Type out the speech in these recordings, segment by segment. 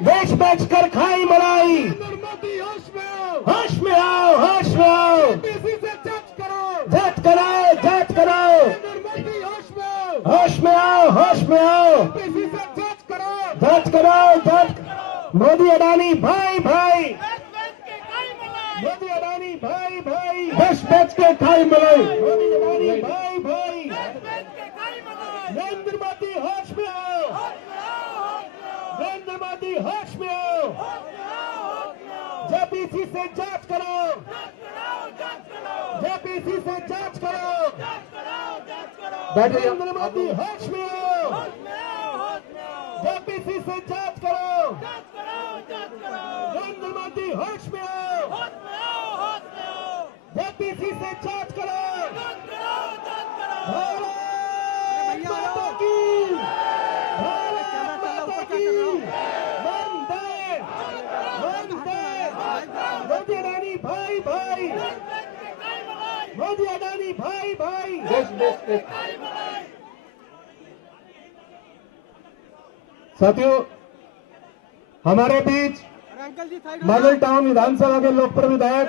देश बेच कर खाई मलाई। होश में आओ, होश में आओ, जांच कराओ, जांच कराओ, होश में आओ, होश में आओ, जांच कराओ, जांच। मोदी अडानी भाई भाई, मोदी अडानी भाई भाई, देश बेच के खाई मलाई। मोदी अडानी भाई भाई, नरेंद्र मोदी होश में आओ, नरेंद्र मोदी होश में आओ, जेपीसी से जांच कराओ, जेपीसी से जांच कराओ, नरेंद्र मोदी होश में आओ, जेपीसी से जांच कराओ, नरेंद्र मोदी होश में आओ, जेपीसी से जांच कराओ। भारत माता की, भारत माता की, वंदे, वंदे। मोदी अडानी भाई भाई, मोदी अडानी भाई भाई। साथियों, हमारे बीच मॉडल टाउन विधानसभा के लोकप्रिय विधायक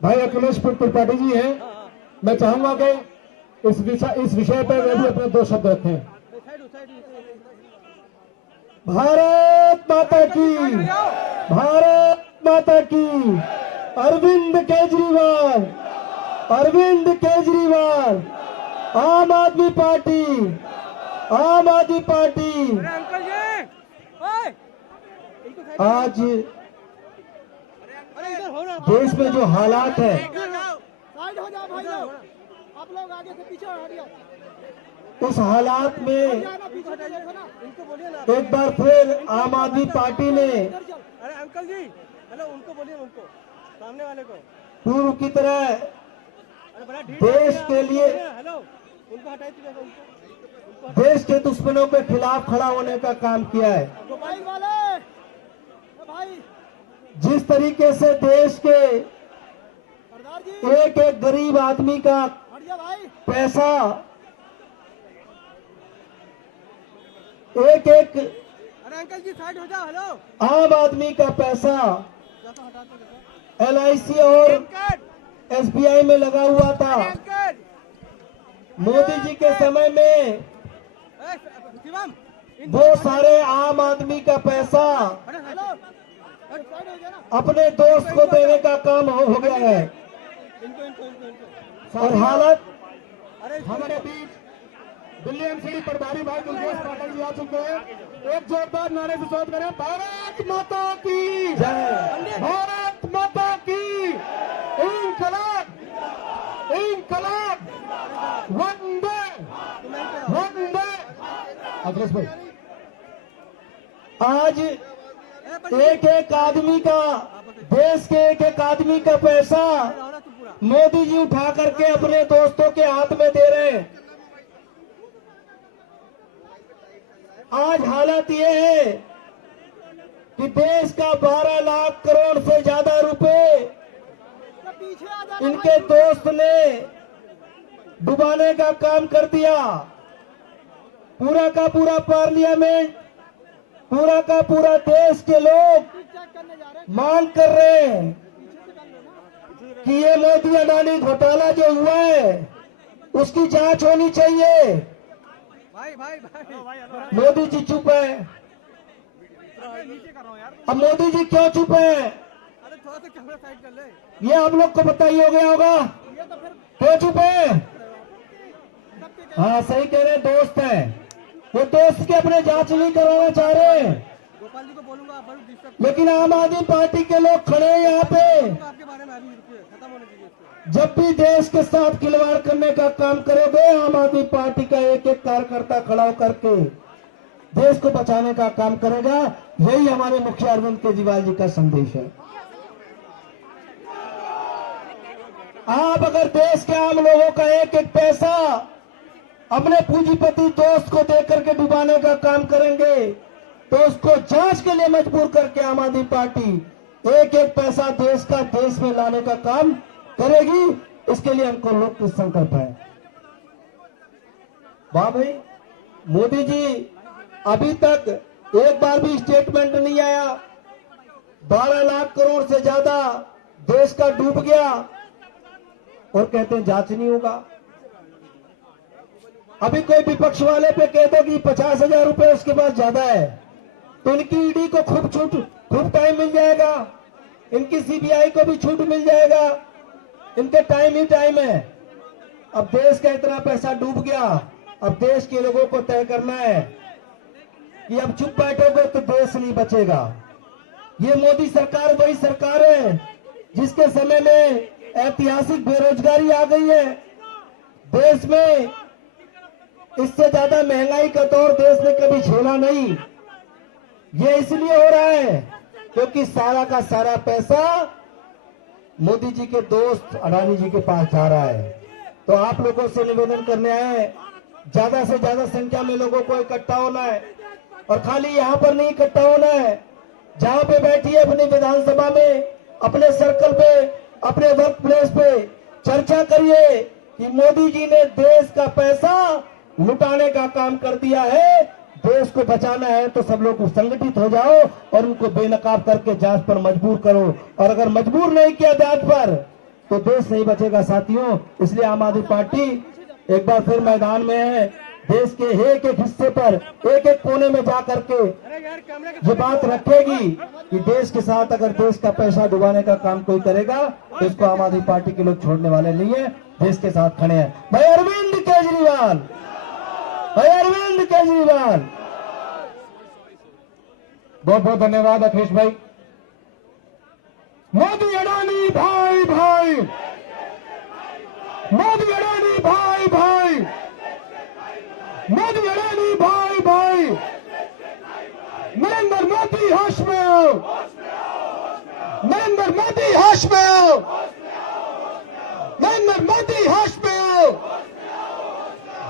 भाई अखिलेश त्रिपाठी जी हैं। मैं चाहूंगा कि इस विषय पर वे भी अपने दो शब्द रखें। भारत माता की, भारत माता की। अरविंद केजरीवाल, अरविंद केजरीवाल, आम आदमी पार्टी, आम आदमी पार्टी। आज देश में जो हालात है, आप लोग आगे से पीछे हटिए। उस हालात में एक बार फिर आम आदमी पार्टी ने अरे अंकल जी, हेलो, उनको बोलिए, उनको सामने वाले को पूर्व की तरह देश के लिए, हेलो, उनको हटाइए, देश के दुश्मनों के खिलाफ खड़ा होने का काम किया है। मोबाइल वाले भाई, जिस तरीके से देश के सरदार जी, एक एक गरीब आदमी का हटिए भाई, पैसा, एक एक अरे अंकल जी साइड हो जाओ, हेलो, आम आदमी का पैसा LIC और SBI में लगा हुआ था। मोदी जी के समय में वो सारे आम आदमी का पैसा अपने दोस्त को देने का काम हो गया है। और हालत हमारे बीच दिल्ली MCD प्रभारी भाई गुलजेश पाटिल जी आ चुके हैं। एक जोरदार नारे से स्वागत करें। भारत माता की जय, भारत माता की। इंकलाब, इंकलाब, वंदे, वंदे। अग्रेस भाई, आज एक एक आदमी का, देश के एक एक आदमी का पैसा मोदी जी उठा करके अपने दोस्तों के हाथ में दे रहे हैं। आज हालत ये है कि देश का 12 लाख करोड़ से ज्यादा रुपए इनके दोस्त ने डुबाने का काम कर दिया। पूरा का पूरा पार्लियामेंट, पूरा का पूरा देश के लोग मांग कर रहे हैं कि ये मोदी अडानी घोटाला जो हुआ है उसकी जांच होनी चाहिए। मोदी जी चुप है। अब मोदी जी क्यों चुप है, ये आप लोग को पता ही हो गया होगा। क्यों चुप है? हाँ सही कह रहे, दोस्त है वो, दोस्त के अपने जांच नहीं करवाना चाह रहे, गोपाल जी को बोलूंगा, लेकिन आम आदमी पार्टी के लोग खड़े हैं यहाँ पे। आपके बारे में खत्म होने दीजिए। जब भी देश के साथ खिलवाड़ करने का काम करोगे, आम आदमी पार्टी का एक एक कार्यकर्ता खड़ा होकर के देश को बचाने का काम करेगा। यही हमारे मुखिया अरविंद केजरीवाल जी का संदेश है। आप अगर देश के आम लोगों का एक एक पैसा अपने पूंजीपति दोस्त को देकर के डुबाने का काम करेंगे तो उसको जांच के लिए मजबूर करके आम आदमी पार्टी एक एक पैसा देश का देश में लाने का काम करेगी। इसके लिए हमको लोग कुछ संकल्प है। वाह भाई, मोदी जी अभी तक एक बार भी स्टेटमेंट नहीं आया। 12 लाख करोड़ से ज्यादा देश का डूब गया और कहते हैं जांच नहीं होगा। अभी कोई विपक्ष वाले पे कहते कि 50,000 रुपए उसके पास ज्यादा है, तो इनकी ईडी को खूब टाइम मिल जाएगा, इनकी सीबीआई को भी छूट मिल जाएगा, इनके टाइम ही टाइम है। अब देश का इतना पैसा डूब गया, अब देश के लोगों को तय करना है कि अब चुप बैठोगे तो देश नहीं बचेगा। ये मोदी सरकार वही सरकार है जिसके समय में ऐतिहासिक बेरोजगारी आ गई है देश में। इससे ज्यादा महंगाई का दौर देश ने कभी झेला नहीं। ये इसलिए हो रहा है क्योंकि सारा का सारा पैसा मोदी जी के दोस्त अडानी जी के पास जा रहा है। तो आप लोगों से निवेदन करने आए, ज्यादा से ज्यादा संख्या में लोगों को इकट्ठा होना है और खाली यहाँ पर नहीं इकट्ठा होना है, जहां पे बैठिए अपनी विधानसभा में, अपने सर्कल पे, अपने वर्क प्लेस पे चर्चा करिए कि मोदी जी ने देश का पैसा लुटाने का काम कर दिया है। देश को बचाना है तो सब लोग संगठित हो जाओ और उनको बेनकाब करके जांच पर मजबूर करो, और अगर मजबूर नहीं किया जांच पर तो देश नहीं बचेगा साथियों। इसलिए आम आदमी पार्टी एक बार फिर मैदान में है। देश के एक एक हिस्से पर, एक एक कोने में जा करके ये बात रखेगी कि देश के साथ अगर देश का पैसा डुबाने का काम कोई करेगा तो इसको आम आदमी पार्टी के लोग छोड़ने वाले नहीं है, देश के साथ खड़े हैं। भाई अरविंद केजरीवाल, भाई अरविंद केजरीवाल। बहुत बहुत धन्यवाद अखिलेश भाई। मोदी अडानी भाई भाई, मोदी अडानी भाई भाई, मोदी अडानी भाई भाई। नरेंद्र मोदी होश में आओ, नरेंद्र मोदी होश में आओ, नरेंद्र मोदी होश में आओ।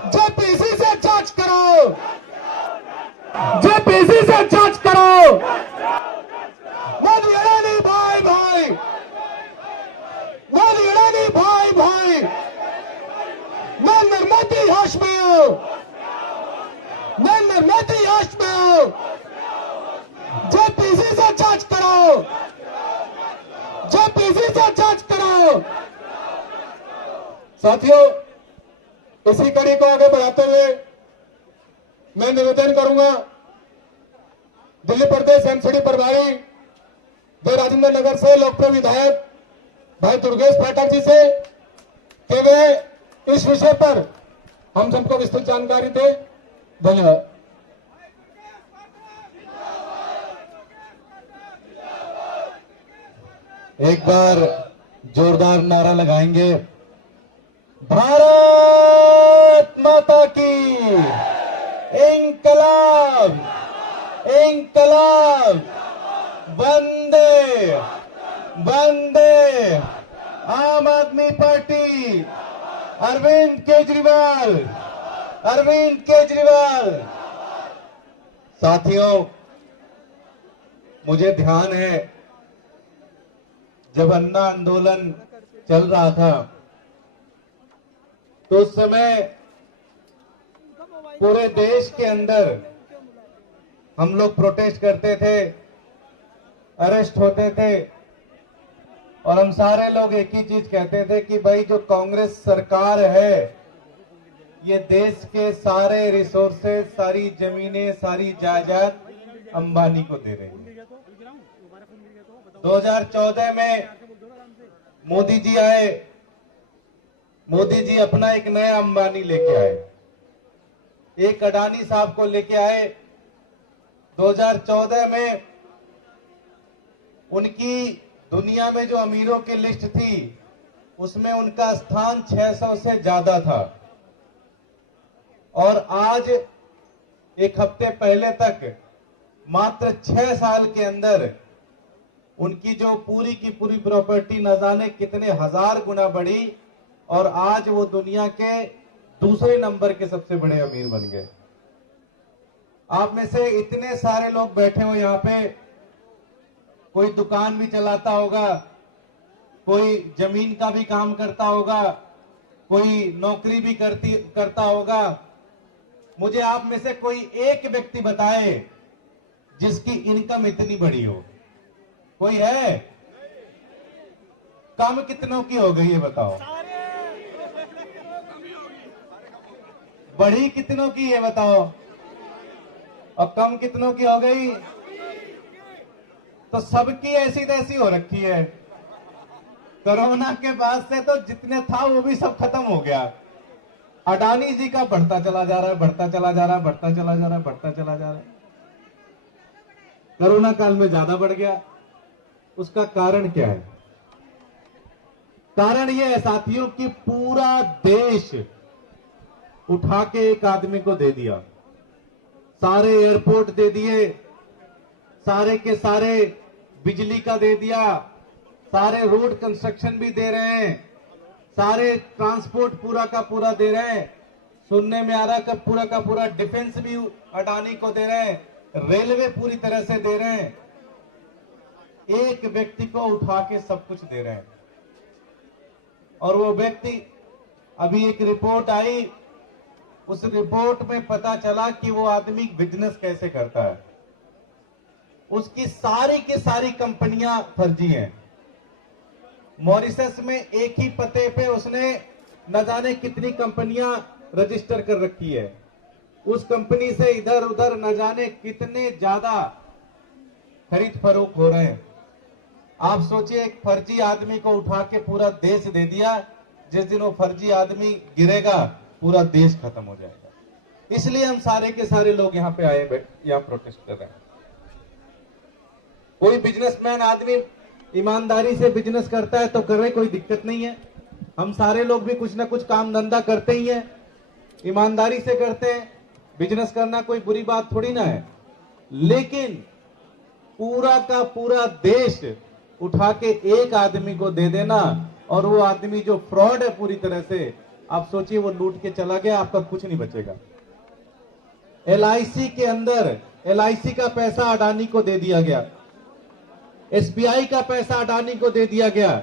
जेपीसी से जांच करो, जेपीसी से जांच करो। मोदी अडानी भाई भाई, मोदी अडानी भाई भाई। नरेंद्र मोदी होश में आओ, नरेंद्र मोदी होश में आओ। जेपीसी से जांच करो, जेपीसी से जांच करो। साथियों, इसी कड़ी को आगे बढ़ाते हुए मैं निवेदन करूंगा दिल्ली प्रदेश एमसीडी प्रभारी जो राजेंद्र नगर से लोकप्रिय विधायक भाई दुर्गेश पाठक जी से कि वे इस विषय पर हम सबको विस्तृत जानकारी दें। धन्यवाद। एक बार जोरदार नारा लगाएंगे, भारत माता की इंकलाब, इंकलाब, वंदे वंदे। आम आदमी पार्टी, अरविंद केजरीवाल, अरविंद केजरीवाल। साथियों, मुझे ध्यान है जब अन्ना आंदोलन चल रहा था तो उस समय पूरे देश के अंदर हम लोग प्रोटेस्ट करते थे, अरेस्ट होते थे और हम सारे लोग एक ही चीज कहते थे कि भाई जो कांग्रेस सरकार है ये देश के सारे रिसोर्सेज, सारी जमीनें, सारी जायदाद अंबानी को दे रही है। 2014 में मोदी जी आए, मोदी जी अपना एक नया अंबानी लेके आए, एक अडानी साहब को लेके आए। 2014 में उनकी दुनिया में जो अमीरों की लिस्ट थी उसमें उनका स्थान 600 से ज्यादा था और आज एक हफ्ते पहले तक मात्र 6 साल के अंदर उनकी जो पूरी की पूरी प्रॉपर्टी न जाने कितने हजार गुना बढ़ी और आज वो दुनिया के दूसरे नंबर के सबसे बड़े अमीर बन गए। आप में से इतने सारे लोग बैठे हो यहाँ पे, कोई दुकान भी चलाता होगा, कोई जमीन का भी काम करता होगा, कोई नौकरी भी करता होगा। मुझे आप में से कोई एक व्यक्ति बताए जिसकी इनकम इतनी बड़ी हो? कोई है? कम कितनों की हो गई है बताओ? बड़ी कितनों की है बताओ? और कम कितनों की हो गई? तो सबकी ऐसी तैसी हो रखी है। कोरोना के बाद से तो जितने था वो भी सब खत्म हो गया। अडानी जी का बढ़ता चला जा रहा है, बढ़ता चला जा रहा है, बढ़ता चला जा रहा है, बढ़ता चला जा रहा है। कोरोना काल में ज्यादा बढ़ गया। उसका कारण क्या है? कारण यह है साथियों कि पूरा देश उठा के एक आदमी को दे दिया। सारे एयरपोर्ट दे दिए, सारे के सारे बिजली का दे दिया, सारे रोड कंस्ट्रक्शन भी दे रहे हैं, सारे ट्रांसपोर्ट पूरा का पूरा दे रहे हैं। सुनने में आ रहा है पूरा का पूरा डिफेंस भी अडानी को दे रहे हैं, रेलवे पूरी तरह से दे रहे हैं। एक व्यक्ति को उठा के सब कुछ दे रहे हैं। और वो व्यक्ति, अभी एक रिपोर्ट आई, उस रिपोर्ट में पता चला कि वो आदमी बिजनेस कैसे करता है। उसकी सारी की सारी कंपनियां फर्जी हैं। मॉरिशस में एक ही पते पे उसने न जाने कितनी कंपनियां रजिस्टर कर रखी है। उस कंपनी से इधर उधर न जाने कितने ज्यादा खरीद फरोख्त हो रहे हैं। आप सोचिए, एक फर्जी आदमी को उठा के पूरा देश दे दिया। जिस दिन वो फर्जी आदमी गिरेगा पूरा देश खत्म हो जाएगा। इसलिए हम सारे के सारे लोग यहाँ पे आए, यहाँ प्रोटेस्ट कर रहे हैं। कोई बिजनेसमैन आदमी ईमानदारी से बिजनेस करता है तो करे, कोई दिक्कत नहीं है। हम सारे लोग भी कुछ ना कुछ काम धंधा करते ही हैं, ईमानदारी से करते हैं। बिजनेस करना कोई बुरी बात थोड़ी ना है। लेकिन पूरा का पूरा देश उठा के एक आदमी को दे देना, और वो आदमी जो फ्रॉड है पूरी तरह से, आप सोचिए वो लूट के चला गया, आपका कुछ नहीं बचेगा। LIC के अंदर LIC का पैसा अडानी को दे दिया गया, SBI का पैसा अडानी को दे दिया गया।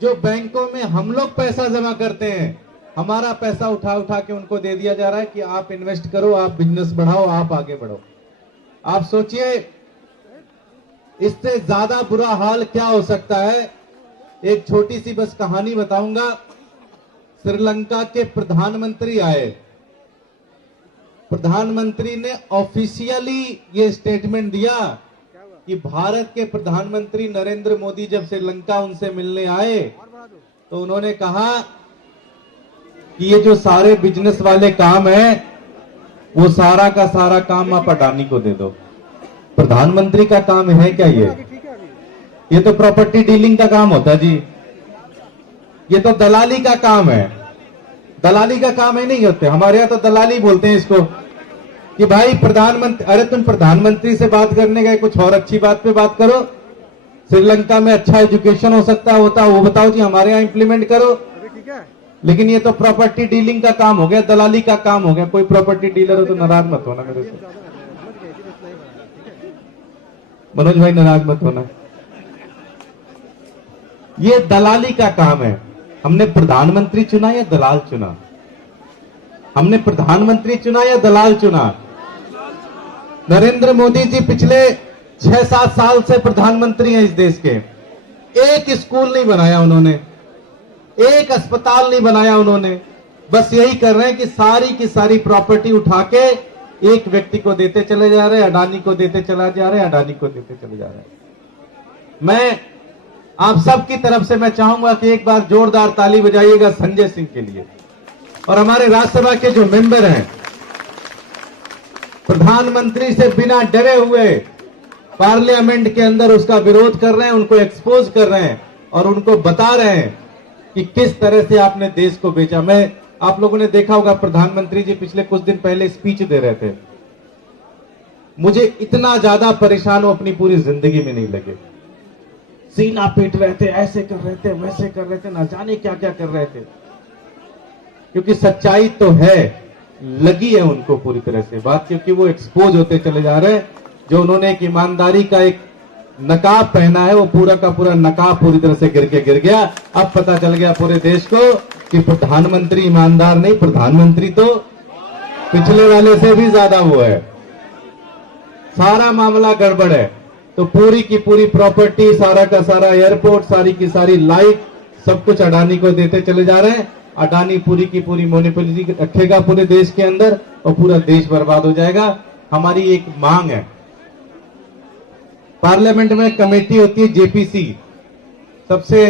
जो बैंकों में हम लोग पैसा जमा करते हैं, हमारा पैसा उठा उठा के उनको दे दिया जा रहा है कि आप इन्वेस्ट करो, आप बिजनेस बढ़ाओ, आप आगे बढ़ो। आप सोचिए इससे ज्यादा बुरा हाल क्या हो सकता है। एक छोटी सी बस कहानी बताऊंगा। श्रीलंका के प्रधानमंत्री आए, प्रधानमंत्री ने ऑफिशियली ये स्टेटमेंट दिया कि भारत के प्रधानमंत्री नरेंद्र मोदी जब श्रीलंका उनसे मिलने आए तो उन्होंने कहा कि ये जो सारे बिजनेस वाले काम है वो सारा का सारा काम आप अडानी को दे दो। प्रधानमंत्री का काम है क्या ये तो प्रॉपर्टी डीलिंग का काम होता है जी, ये तो दलाली का काम है। दलाली का काम है नहीं होते, हमारे यहाँ तो दलाली बोलते हैं इसको कि भाई प्रधानमंत्री, अरे तुम प्रधानमंत्री से बात करने गए, कुछ और अच्छी बात पे बात करो। श्रीलंका में अच्छा एजुकेशन हो सकता होता वो बताओ जी, हमारे यहाँ इंप्लीमेंट करो। लेकिन ये तो प्रॉपर्टी डीलिंग का काम हो गया, दलाली का काम हो गया। कोई प्रॉपर्टी डीलर हो तो नाराज मत होना मेरे से, मनोज भाई नाराज मत होना। ये दलाली का काम है। हमने प्रधानमंत्री चुना या दलाल चुना? हमने प्रधानमंत्री चुना या दलाल चुना? नरेंद्र मोदी जी पिछले 6-7 साल से प्रधानमंत्री हैं इस देश के। एक स्कूल नहीं बनाया उन्होंने, एक अस्पताल नहीं बनाया उन्होंने। बस यही कर रहे हैं कि सारी की सारी प्रॉपर्टी उठा के एक व्यक्ति को देते चले जा रहे हैं, अडानी को देते चला जा रहे हैं, अडानी को देते चले जा रहे हैं। मैं आप सबकी तरफ से मैं चाहूंगा कि एक बार जोरदार ताली बजाइएगा संजय सिंह के लिए। और हमारे राज्यसभा के जो मेंबर हैं, प्रधानमंत्री से बिना डरे हुए पार्लियामेंट के अंदर उसका विरोध कर रहे हैं, उनको एक्सपोज कर रहे हैं और उनको बता रहे हैं कि किस तरह से आपने देश को बेचा। आप लोगों ने देखा होगा प्रधानमंत्री जी पिछले कुछ दिन पहले स्पीच दे रहे थे। मुझे इतना ज्यादा परेशान हो अपनी पूरी जिंदगी में नहीं लगे। सीना पीट रहे थे, ऐसे कर रहे थे, वैसे कर रहे थे, ना जाने क्या क्या कर रहे थे। क्योंकि सच्चाई तो है, लगी है उनको पूरी तरह से बात, क्योंकि वो एक्सपोज होते चले जा रहे हैं। जो उन्होंने एक ईमानदारी का एक नकाब पहना है, वो पूरा का पूरा नकाब पूरी तरह से गिर गया। अब पता चल गया पूरे देश को कि प्रधानमंत्री ईमानदार नहीं, प्रधानमंत्री तो पिछले वाले से भी ज्यादा वो है। सारा मामला गड़बड़ है। तो पूरी की पूरी प्रॉपर्टी, सारा का सारा एयरपोर्ट, सारी की सारी लाइट, सब कुछ अडानी को देते चले जा रहे हैं। अडानी पूरी की पूरी मोनोपोली रखेगा पूरे देश के अंदर और पूरा देश बर्बाद हो जाएगा। हमारी एक मांग है, पार्लियामेंट में कमेटी होती है जेपीसी, सबसे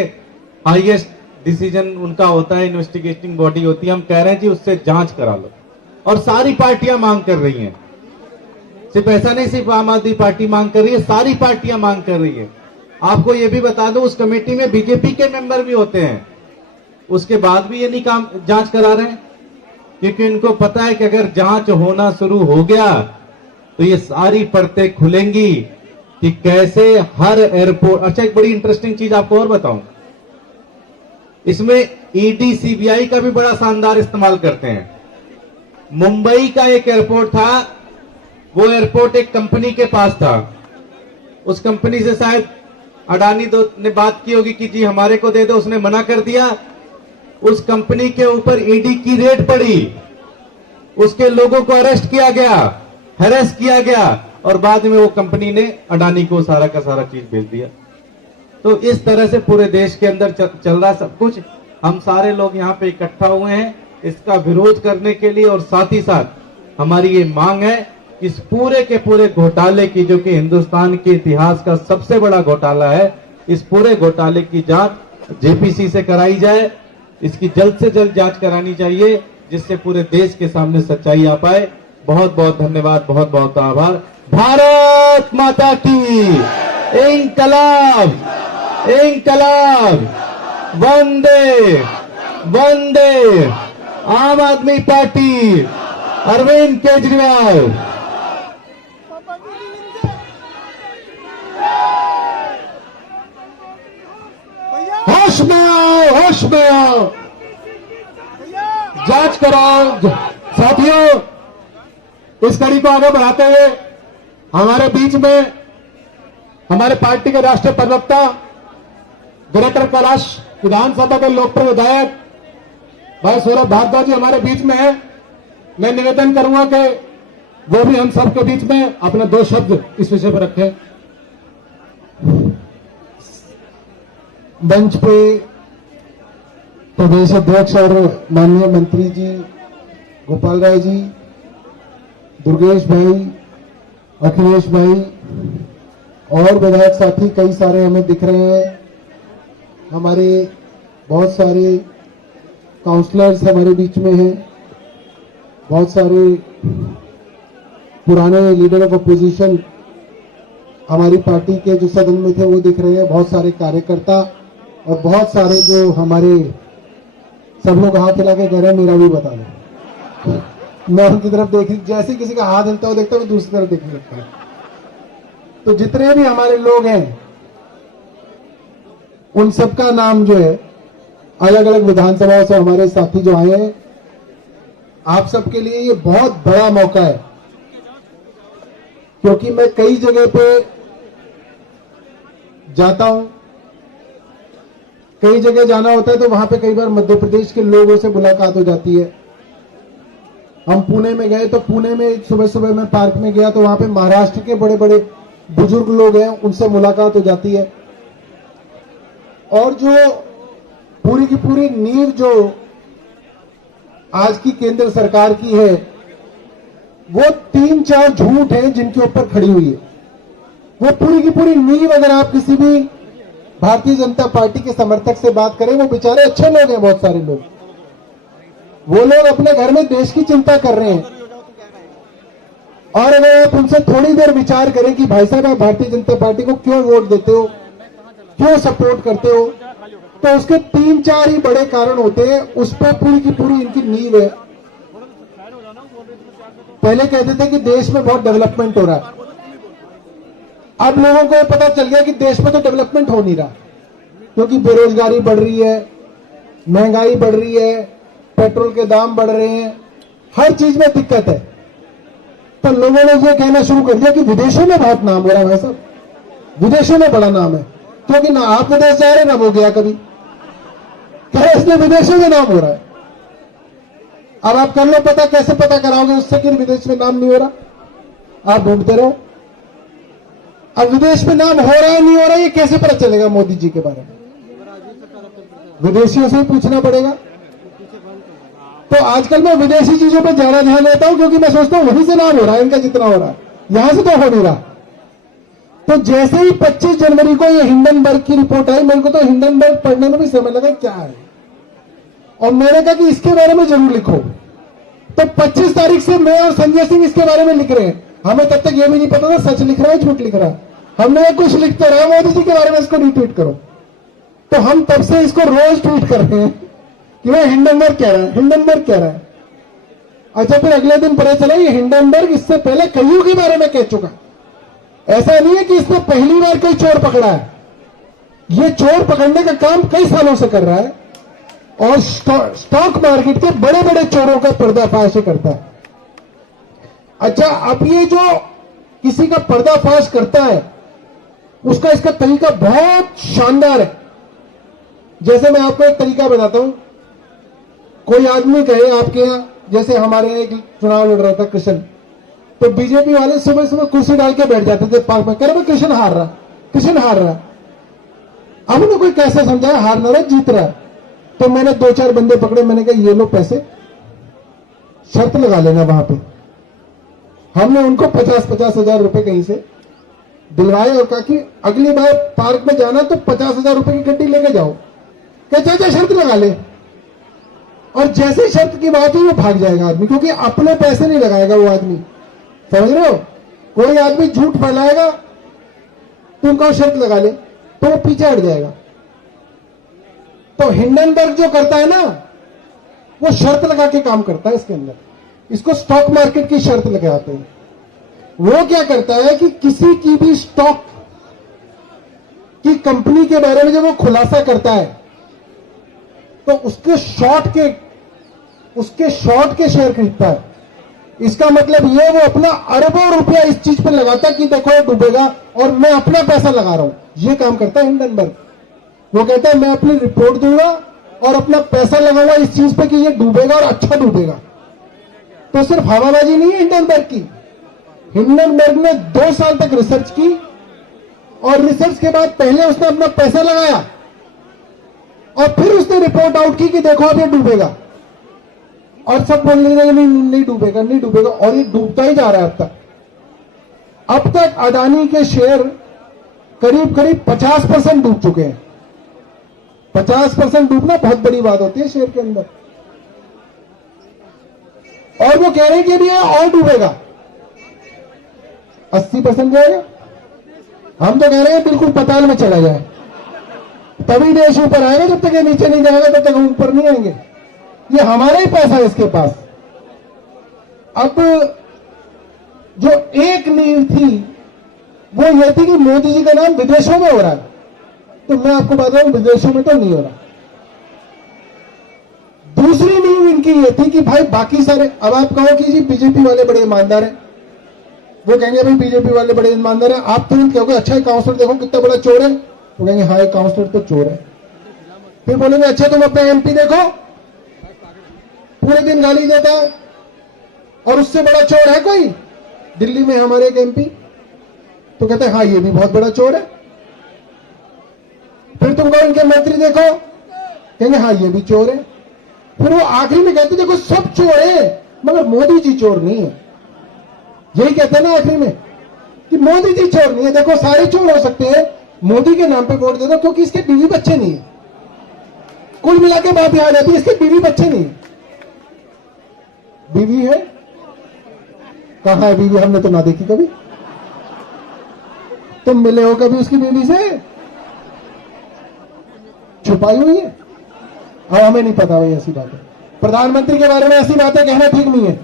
हाईएस्ट डिसीजन उनका होता है, इन्वेस्टिगेटिंग बॉडी होती है। हम कह रहे हैं जी उससे जांच करा लो, और सारी पार्टियां मांग कर रही हैं। सिर्फ ऐसा नहीं, सिर्फ आम आदमी पार्टी मांग कर रही है, सारी पार्टियां मांग कर रही है। आपको यह भी बता दो, उस कमेटी में बीजेपी के मेंबर भी होते हैं, उसके बाद भी ये नहीं काम जांच करा रहे हैं, क्योंकि इनको पता है कि अगर जांच होना शुरू हो गया तो ये सारी परतें खुलेंगी कि कैसे हर एयरपोर्ट। अच्छा, एक बड़ी इंटरेस्टिंग चीज आपको और बताऊं, इसमें ईडी सीबीआई का भी बड़ा शानदार इस्तेमाल करते हैं। मुंबई का एक एयरपोर्ट था, वो एयरपोर्ट एक कंपनी के पास था, उस कंपनी से शायद अडानी ने बात की होगी कि जी हमारे को दे दो, उसने मना कर दिया। उस कंपनी के ऊपर ईडी की रेड पड़ी, उसके लोगों को अरेस्ट किया गया, हैरेस किया गया, और बाद में वो कंपनी ने अडानी को सारा का सारा चीज भेज दिया। तो इस तरह से पूरे देश के अंदर चल रहा सब कुछ। हम सारे लोग यहाँ पे इकट्ठा हुए हैं इसका विरोध करने के लिए, और साथ ही साथ हमारी ये मांग है इस पूरे के पूरे घोटाले की, जो कि हिंदुस्तान के इतिहास का सबसे बड़ा घोटाला है, इस पूरे घोटाले की जांच जेपीसी से कराई जाए। इसकी जल्द से जल्द जांच करानी चाहिए, जिससे पूरे देश के सामने सच्चाई आ पाए। बहुत बहुत धन्यवाद, बहुत बहुत आभार। भारत माता की इंकलाब, इंकलाब, वंदे वंदे, आम आदमी पार्टी, अरविंद केजरीवाल। होश में आओ, होश में आओ, जांच कराओ। साथियों, इस कड़ी को आगे बढ़ाते हुए हमारे बीच में हमारे पार्टी के राष्ट्रीय प्रवक्ता ग्रेटर कैलाश विधानसभा के लोकप्रिय विधायक भाई सौरभ भारद्वाज जी हमारे बीच में है। मैं निवेदन करूंगा कि वो भी हम सबके बीच में अपने दो शब्द इस विषय पर रखें। मंच पे प्रदेश अध्यक्ष और माननीय मंत्री जी गोपाल राय जी, दुर्गेश भाई, अखिलेश भाई और विधायक साथी कई सारे हमें दिख रहे हैं। हमारे बहुत सारे काउंसलर्स हमारे बीच में हैं, बहुत सारे पुराने लीडर ऑफ अपोजिशन हमारी पार्टी के जो सदन में थे वो दिख रहे हैं, बहुत सारे कार्यकर्ता और बहुत सारे जो हमारे, सब लोग हाथ हिला के कह रहे हैं मेरा भी बता दो। मैं उनकी तरफ देख, जैसे किसी का हाथ हिलता हुआ देखता हूँ दूसरी तरफ देखने लगता है। तो जितने भी हमारे लोग हैं उन सबका नाम जो है, अलग अलग विधानसभाओं से हमारे साथी जो आए हैं, आप सबके लिए ये बहुत बड़ा मौका है, क्योंकि मैं कई जगह पे जाता हूं, कई जगह जाना होता है तो वहां पे कई बार मध्य प्रदेश के लोगों से मुलाकात हो जाती है। हम पुणे में गए तो पुणे में सुबह सुबह मैं पार्क में गया तो वहां पे महाराष्ट्र के बड़े बड़े बुजुर्ग लोग हैं, उनसे मुलाकात हो जाती है। और जो पूरी की पूरी नींव जो आज की केंद्र सरकार की है, वो 3-4 झूठ हैं जिनके ऊपर खड़ी हुई है। वो पूरी की पूरी नींव अगर आप किसी भी भारतीय जनता पार्टी के समर्थक से बात करें, वो बेचारे अच्छे लोग हैं, बहुत सारे लोग, वो लोग अपने घर में देश की चिंता कर रहे हैं। और अगर आप उनसे थोड़ी देर विचार करें कि भाई साहब आप भारतीय जनता पार्टी को क्यों वोट देते हो, क्यों सपोर्ट करते हो, तो उसके 3-4 ही बड़े कारण होते हैं। उस पर पूरी की पूरी इनकी नींव है। पहले कहते थे कि देश में बहुत डेवलपमेंट हो रहा है, अब लोगों को पता चल गया कि देश में तो डेवलपमेंट हो नहीं रहा, क्योंकि बेरोजगारी बढ़ रही है, महंगाई बढ़ रही है, पेट्रोल के दाम बढ़ रहे हैं, हर चीज में दिक्कत है। तो लोगों ने ये कहना शुरू कर दिया कि विदेशों में बहुत नाम हो रहा है। भाई साहब, विदेशों में बड़ा नाम है, क्योंकि ना आप विदेश जा रहे ना वो गया कभी, क्या इसलिए विदेशों में नाम हो रहा है। अब आप कर लो पता, कैसे पता कराओगे उससे कि विदेश में नाम नहीं हो रहा? आप ढूंढते रहो, अब विदेश में नाम हो रहा है नहीं हो रहा है ये कैसे पता चलेगा मोदी जी के बारे में? विदेशियों से ही पूछना पड़ेगा। तो आजकल मैं विदेशी चीजों पर ज्यादा ध्यान देता हूं क्योंकि मैं सोचता हूं वहीं से नाम हो रहा है इनका जितना हो रहा है, यहां से तो हो नहीं रहा। तो जैसे ही 25 जनवरी को ये हिंडनबर्ग की रिपोर्ट आई, मेरे को तो हिंडनबर्ग पढ़ने में भी समय लगा क्या है, और मैंने कहा कि इसके बारे में जरूर लिखो। तो 25 तारीख से मैं और संजय सिंह इसके बारे में लिख रहे हैं। हमें तब तक ये भी नहीं पता था सच लिख रहा है झूठ लिख रहा है। हमने कुछ लिखते रहा मोदी जी के बारे में, इसको रिट्वीट करो। तो हम तब से इसको रोज ट्वीट कर रहे हैं कि वह हिंडनबर्ग कह रहा है, हिंडनबर्ग कह रहा है। अच्छा, फिर अगले दिन पता चला ये हिंडनबर्ग इससे पहले कईयों के बारे में कह चुका। ऐसा नहीं है कि इसने पहली बार कोई चोर पकड़ा है, ये चोर पकड़ने का काम कई सालों से कर रहा है और स्टॉक मार्केट के बड़े बड़े चोरों का पर्दाफाश करता है। अच्छा, अब ये जो किसी का पर्दाफाश करता है उसका इसका तरीका बहुत शानदार है। जैसे मैं आपको एक तरीका बताता हूं। कोई आदमी कहे आपके यहां, जैसे हमारे यहां एक चुनाव लड़ रहा था कृष्ण, तो बीजेपी वाले सुबह सुबह कुर्सी डाल के बैठ जाते थे पार्क में, कह रहे कृष्ण हार रहा, कृष्ण हार रहा। अब उन्हें कोई कैसे समझाया हार ना रहा जीत रहा। तो मैंने 2-4 बंदे पकड़े, मैंने कहा ये लो पैसे, शर्त लगा लेना वहां पे। हमने उनको 50-50 हजार रुपए कहीं से दिलवाए और कहा कि अगली बार पार्क में जाना तो 50,000 रुपए की गड्डी लेके जाओ। क्या चाचा शर्त लगा ले, और जैसे शर्त की बात हुई वो भाग जाएगा आदमी, क्योंकि अपने पैसे नहीं लगाएगा वो आदमी। समझ रहे हो? कोई आदमी झूठ फैलाएगा, तुम कहो शर्त लगा ले, तो वो पीछे हट जाएगा। तो हिंडनबर्ग जो करता है ना, वो शर्त लगा के काम करता है। इसके अंदर इसको स्टॉक मार्केट की शर्त लगाते हैं। वो क्या करता है कि किसी की भी स्टॉक की कंपनी के बारे में जब वो खुलासा करता है तो उसके शॉर्ट के शेयर खरीदता है। इसका मतलब ये वो अपना अरबों रुपया इस चीज पर लगाता है कि देखो ये डूबेगा और मैं अपना पैसा लगा रहा हूं। ये काम करता है हिंडनबर्ग। वो कहता है मैं अपनी रिपोर्ट दूंगा और अपना पैसा लगाऊंगा इस चीज पे कि ये डूबेगा और अच्छा डूबेगा। तो सिर्फ हवाबाजी नहीं है हिंडनबर्ग की। हिंडनबर्ग ने 2 साल तक रिसर्च की और रिसर्च के बाद पहले उसने अपना पैसा लगाया और फिर उसने रिपोर्ट आउट की कि देखो अब ये डूबेगा, और सब बोलने लगे नहीं डूबेगा, नहीं डूबेगा, और ये डूबता ही जा रहा है। अब तक अडानी के शेयर करीब 50% डूब चुके हैं। 50% डूबना बहुत बड़ी बात होती है शेयर के अंदर। और वो कह रहे हैं कि अभी और डूबेगा, 80% जाएगा। हम तो कह रहे हैं बिल्कुल पाताल में चला जाए, तभी देश ऊपर आएगा। जब तक ये नीचे नहीं जाएगा तब तक हम ऊपर नहीं आएंगे। ये हमारा ही पैसा है इसके पास। अब जो एक नींव थी वो यह थी कि मोदी जी का नाम विदेशों में हो रहा है, तो मैं आपको बता रहा हूं विदेशों में तो नहीं हो रहा। दूसरी नींव इनकी ये थी कि भाई बाकी सारे, अब आप कहो कि जी बीजेपी वाले बड़े ईमानदार हैं, वो कहेंगे भाई बीजेपी वाले बड़े ईमानदार हैं। आप तुरंत कहोगे अच्छा काउंसलर देखो कितना बड़ा चोर है, तो कहेंगे हाँ काउंसलर तो चोर है। फिर बोलेंगे अच्छा तुम अपना एमपी देखो, पूरे दिन गाली देता है और उससे बड़ा चोर है कोई? दिल्ली में हमारे एक एमपी, तो कहते हैं हाँ ये भी बहुत बड़ा चोर है। फिर तुम कहो इनके मंत्री देखो, कहेंगे हाँ ये भी चोर है। फिर वो आखिरी में कहते देखो सब चोर है मगर मोदी जी चोर नहीं है। यही कहते हैं ना आखिरी में कि मोदी जी चोर नहीं है। देखो सारे चोर हो सकते हैं, मोदी के नाम पे वोट दे दो क्योंकि इसके बीवी बच्चे नहीं है। कुल मिला के बात यहां आ जाती है इसके बीवी बच्चे नहीं है। बीवी है, कहां है बीवी? हमने तो ना देखी कभी। तुम मिले हो कभी उसकी बीवी से? छुपाई हुई है। अब हमें नहीं पता भाई, ऐसी बात है। प्रधानमंत्री के बारे में ऐसी बातें कहना ठीक नहीं है।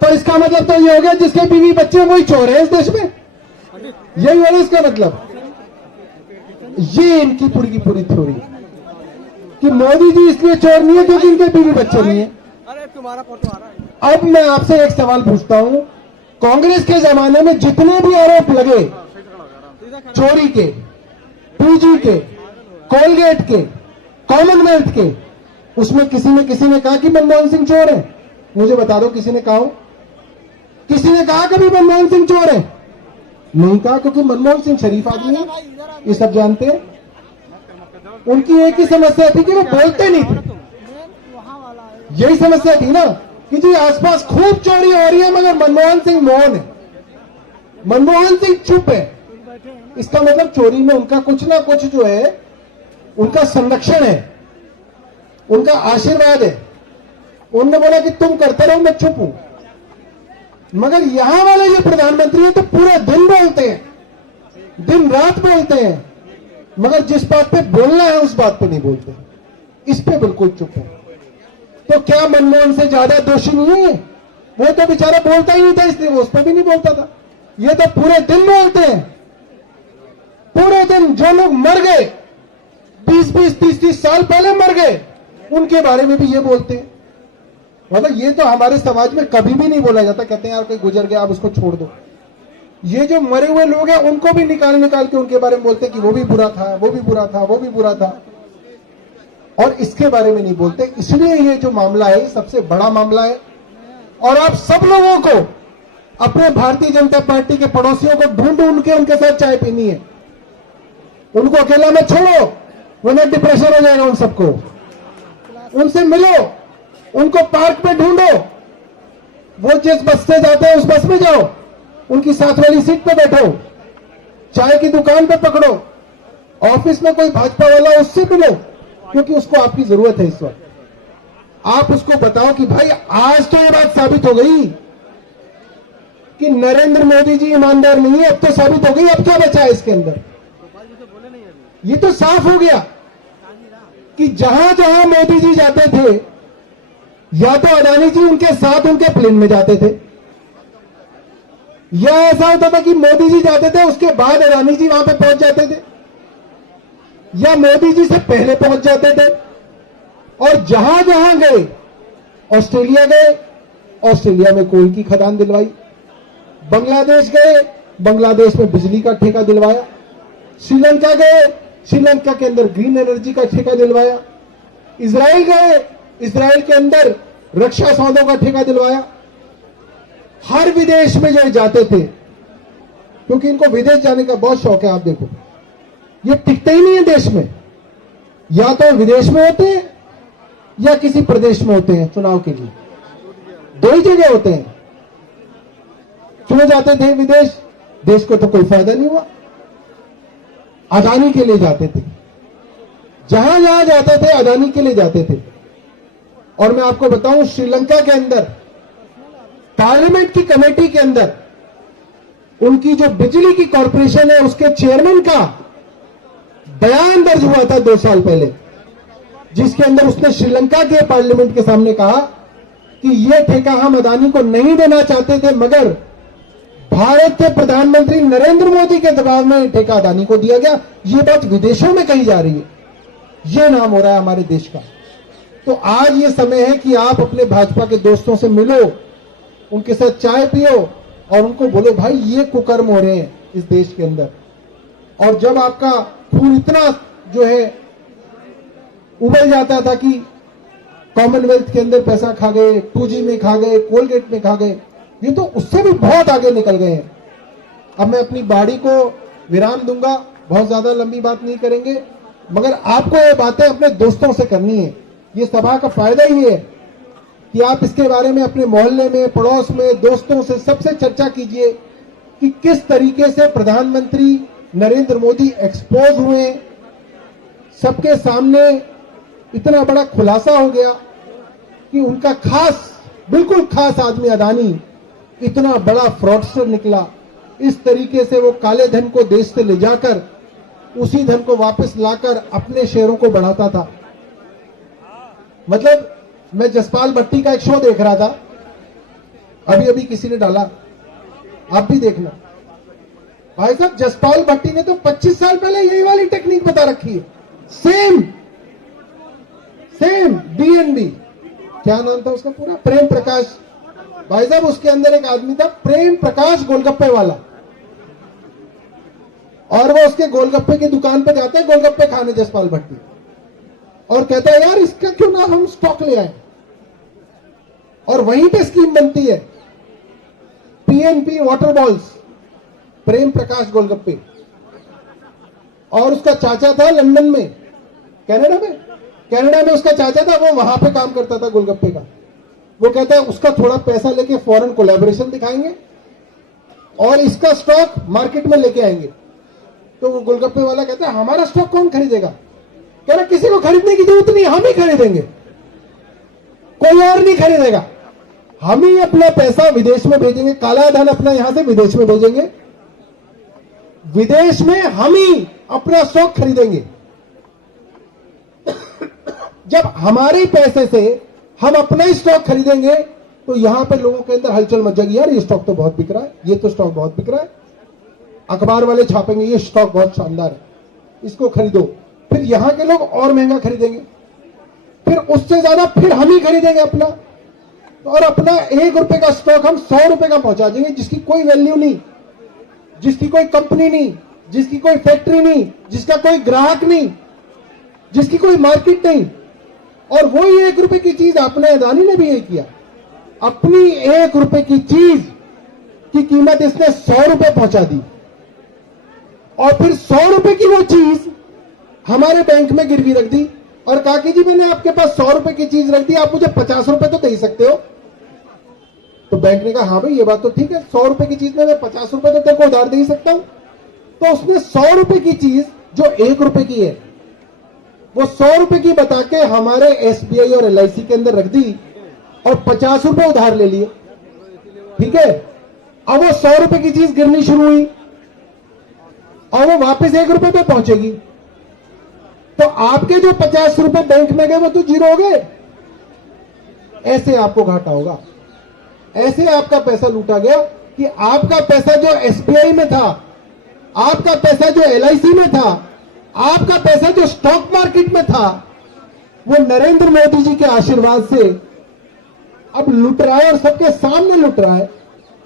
तो इसका मतलब तो ये हो गया जिसके बीवी बच्चे वही चोर है इस देश में, यही हो इसका मतलब। ये इनकी पूरी की पूरी थ्योरी कि मोदी जी इसलिए चोर नहीं है क्योंकि इनके बीवी बच्चे नहीं है। अरे तुम्हारा फोटो आ रहा है। अब मैं आपसे एक सवाल पूछता हूं, कांग्रेस के जमाने में जितने भी आरोप लगे चोरी के, पीजी के, कोलगेट के, कॉमनवेल्थ के, उसमें किसी ने कहा कि मनमोहन सिंह चोर है? मुझे बता दो किसी ने कहा हो? किसी ने कहा कभी मनमोहन सिंह चोर है? नहीं कहा, क्योंकि मनमोहन सिंह शरीफ आदमी है, ये सब जानते हैं। उनकी एक ही समस्या थी कि वो बोलते नहीं थे। यही समस्या थी ना कि जी आसपास खूब चोरी हो रही है मगर मनमोहन सिंह मौन है, मनमोहन सिंह चुप है। इसका मतलब चोरी में उनका कुछ ना कुछ जो है, उनका संरक्षण है, उनका आशीर्वाद है। उन्होंने बोला कि तुम करते रहो, मैं चुप हूं। मगर यहां वाले जो प्रधानमंत्री है तो पूरे दिन बोलते हैं, दिन रात बोलते हैं, मगर जिस बात पे बोलना है उस बात पे नहीं बोलते, इस पे बिल्कुल चुप है। तो क्या मनमोहन से ज्यादा दोषी नहीं है? वो तो बेचारा बोलता ही नहीं था, इसलिए वो उस पर भी नहीं बोलता था। ये तो पूरे दिन बोलते हैं, पूरे दिन। जो लोग मर गए 20-20, 30-30 साल पहले मर गए, उनके बारे में भी ये बोलते हैं। मतलब ये तो हमारे समाज में कभी भी नहीं बोला जाता। कहते हैं यार कोई गुजर गया, आप उसको छोड़ दो। ये जो मरे हुए लोग हैं उनको भी निकाल निकाल के उनके बारे में बोलते हैं कि वो भी बुरा था, वो भी बुरा था, वो भी बुरा था, और इसके बारे में नहीं बोलते। इसलिए ये जो मामला है सबसे बड़ा मामला है। और आप सब लोगों को अपने भारतीय जनता पार्टी के पड़ोसियों को ढूंढ ढूंढ के उनके साथ चाय पीनी है। उनको अकेला मत छोड़ो, वरना डिप्रेशन हो जाएगा उन सबको। उनसे मिलो, उनको पार्क में ढूंढो, वो जिस बस से जाते हैं उस बस में जाओ, उनकी साथ वाली सीट पे बैठो, चाय की दुकान पे पकड़ो, ऑफिस में कोई भाजपा वाला उससे मिलो, क्योंकि उसको आपकी जरूरत है इस वक्त। आप उसको बताओ कि भाई आज तो ये बात साबित हो गई कि नरेंद्र मोदी जी ईमानदार नहीं है। अब तो साबित हो गई, अब क्या बचा है इसके अंदर? ये तो साफ हो गया कि जहां जहां मोदी जी जाते थे, या तो अडानी जी उनके साथ उनके प्लेन में जाते थे, या ऐसा होता था कि मोदी जी जाते थे उसके बाद अडानी जी वहां पे पहुंच जाते थे, या मोदी जी से पहले पहुंच जाते थे। और जहां जहां गए, ऑस्ट्रेलिया गए, ऑस्ट्रेलिया में कोल की खदान दिलवाई, बांग्लादेश गए, बांग्लादेश में बिजली का ठेका दिलवाया, श्रीलंका गए, श्रीलंका के अंदर ग्रीन एनर्जी का ठेका दिलवाया, इजराइल गए, इजराइल के अंदर रक्षा सौदों का ठेका दिलवाया। हर विदेश में जो जाते थे, क्योंकि इनको विदेश जाने का बहुत शौक है। आप देखो ये टिकते ही नहीं है देश में, या तो विदेश में होते हैं या किसी प्रदेश में होते हैं चुनाव के लिए, दो ही जगह होते हैं। क्यों जाते थे विदेश? देश को तो कोई फायदा नहीं हुआ, अदानी के लिए जाते थे, जहां जहां जाते थे अदानी के लिए जाते थे। और मैं आपको बताऊं, श्रीलंका के अंदर पार्लियामेंट की कमेटी के अंदर उनकी जो बिजली की कॉरपोरेशन है उसके चेयरमैन का बयान दर्ज हुआ था 2 साल पहले, जिसके अंदर उसने श्रीलंका के पार्लियामेंट के सामने कहा कि यह ठेका हम अदानी को नहीं देना चाहते थे, मगर भारत के प्रधानमंत्री नरेंद्र मोदी के दबाव में ठेका अदानी को दिया गया। यह बात विदेशों में कही जा रही है, यह नाम हो रहा है हमारे देश का। तो आज ये समय है कि आप अपने भाजपा के दोस्तों से मिलो, उनके साथ चाय पियो और उनको बोलो भाई ये कुकर्म हो रहे हैं इस देश के अंदर। और जब आपका खून इतना जो है उबल जाता था कि कॉमनवेल्थ के अंदर पैसा खा गए, 2G में खा गए, कोलगेट में खा गए, ये तो उससे भी बहुत आगे निकल गए हैं। अब मैं अपनी बाड़ी को विराम दूंगा, बहुत ज्यादा लंबी बात नहीं करेंगे, मगर आपको ये बातें अपने दोस्तों से करनी है। ये सभा का फायदा ही है कि आप इसके बारे में अपने मोहल्ले में, पड़ोस में, दोस्तों से सबसे चर्चा कीजिए कि किस तरीके से प्रधानमंत्री नरेंद्र मोदी एक्सपोज हुए, सबके सामने इतना बड़ा खुलासा हो गया कि उनका खास, बिल्कुल खास आदमी अदानी इतना बड़ा फ्रॉडस्टर निकला। इस तरीके से वो काले धन को देश से ले जाकर उसी धन को वापस लाकर अपने शेयरों को बढ़ाता था। मतलब मैं जसपाल भट्टी का एक शो देख रहा था, अभी अभी किसी ने डाला, आप भी देखना। भाई साहब, जसपाल भट्टी ने तो 25 साल पहले यही वाली टेक्निक बता रखी है, सेम DNB, क्या नाम था उसका पूरा, प्रेम प्रकाश। भाई साहब, उसके अंदर एक आदमी था प्रेम प्रकाश गोलगप्पे वाला, और वो उसके गोलगप्पे की दुकान पे जाते हैं गोलगप्पे खाने जसपाल भट्टी, और कहता है यार इसका क्यों ना हम स्टॉक ले आए, और वहीं पे स्कीम बनती है। PNP water balls, Prem Prakash गोलगप्पे, और उसका चाचा था लंदन में, कनाडा में उसका चाचा था, वो वहां पे काम करता था गोलगप्पे का। वो कहता है उसका थोड़ा पैसा लेके फॉरेन कोलैबोरेशन दिखाएंगे और इसका स्टॉक मार्केट में लेके आएंगे। तो वो गोलगप्पे वाला कहता है हमारा स्टॉक कौन खरीदेगा? कह रहा किसी को खरीदने की जरूरत नहीं, हम ही खरीदेंगे, कोई और नहीं खरीदेगा। हम ही अपना पैसा विदेश में भेजेंगे, काला धन अपना यहां से विदेश में भेजेंगे, विदेश में हम ही अपना स्टॉक खरीदेंगे। जब हमारे पैसे से हम अपना ही स्टॉक खरीदेंगे तो यहां पर लोगों के अंदर हलचल मच जाएगी, यार ये स्टॉक तो बहुत बिक रहा है, ये तो स्टॉक बहुत बिक रहा है, अखबार वाले छापेंगे ये स्टॉक बहुत शानदार है, इसको खरीदो। फिर यहां के लोग और महंगा खरीदेंगे, फिर उससे ज्यादा फिर हम ही खरीदेंगे अपना, और अपना 1 रुपए का स्टॉक हम 100 रुपए का पहुंचा देंगे, जिसकी कोई वैल्यू नहीं, जिसकी कोई कंपनी नहीं, जिसकी कोई फैक्ट्री नहीं, जिसका कोई ग्राहक नहीं, जिसकी कोई मार्केट नहीं। और वही 1 रुपए की चीज आपने, अदानी ने भी यही किया, अपनी 1 रुपए की चीज की कीमत इसने 100 रुपए पहुंचा दी, और फिर 100 रुपए की वो चीज हमारे बैंक में गिरवी रख दी और कहा कि जी मैंने आपके पास 100 रुपए की चीज रख दी, आप मुझे 50 रुपए तो दे ही सकते हो। तो बैंक ने कहा हाँ भाई ये बात तो ठीक है, 100 रुपए की चीज में मैं 50 रुपए तो तेरे को उधार दे ही सकता हूं। तो उसने 100 रुपए की चीज जो 1 रुपए की है वो 100 रुपए की बता के हमारे एसबीआई और एलआईसी के अंदर रख दी और 50 रुपए उधार ले लिए, ठीक है। अब वो 100 रुपए की चीज गिरनी शुरू हुई और वो वापस 1 रुपए पे पहुंचेगी, तो आपके जो 50 रुपए बैंक में गए वो तो जीरो हो गए। ऐसे आपको घाटा होगा, ऐसे आपका पैसा लूटा गया कि आपका पैसा जो एसबीआई में था, आपका पैसा जो एलआईसी में था, आपका पैसा जो स्टॉक मार्केट में था, वो नरेंद्र मोदी जी के आशीर्वाद से अब लुट रहा है और सबके सामने लुट रहा है,